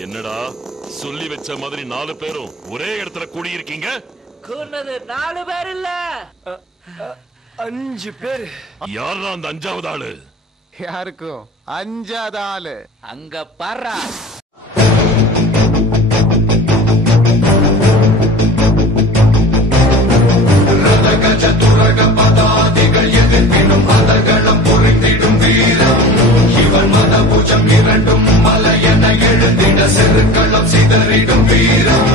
என்னடா சொல்லி வச்ச மாதிரி 4 பேரும் ஒரே இடத்துல கூடியிருக்கீங்க? கூர்னது 4 பேர் இல்ல, 5 பேர். யாரா அந்த 5வது ஆளு? யாருக்கும் 5வது ஆளு அங்க பாரா. பதாதிகள் எதிர்ப்பினும் அதர்களும் புரிந்திடும் வீரம். இவன் மதபூஜம் 2 மலையென எழுந்திட செருக்களம் சிதறிடும் வீரம்.